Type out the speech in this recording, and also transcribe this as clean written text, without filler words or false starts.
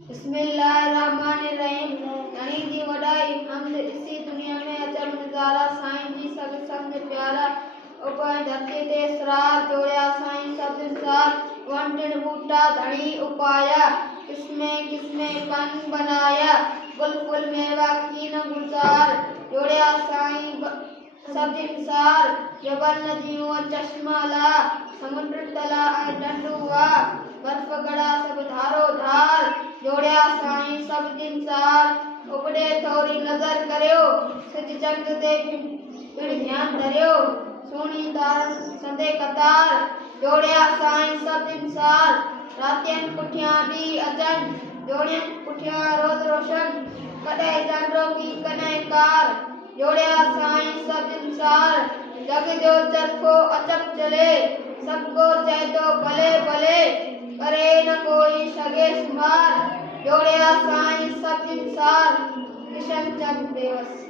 बिस्मिल्लाहिर्रहमानिर्रहीम। घणी जी वॾाई हमद इसी दुनिया में अचल नज़ारा साईं जी सब समझ प्यारा। उपाय धरती ते सरार जोड़िया साईं सब इंसार। वन टिण बूटा धणी उपाया किस्मे किस्मे कन बनाया। गुल फुल मेवा कीन गुलजार जोड़िया साईं सब इंसार। जबल नदियों चश्मा ला समुद्र तला डंडुआ बर्फ गड़ा सब धारो धार जोड़िया साईं सब इंसार। उपड़े थोड़ी नजर करियो सिज चंद ते पिण ध्यान धरियो सोनी तार संदे कतार जोड़िया साईं सब इंसार। रातियन पुठियां दी अचन जोड़ियन पुठियां रोज रोशन कदे चंद्रो की कने कार जोड़िया साईं सब इंसार। जग जो चरखो अचक चले सबको चह तो भले भले करे न कोई सगे शुमार जोड़िया साईं सब इंसार। किशन चंद बेवस।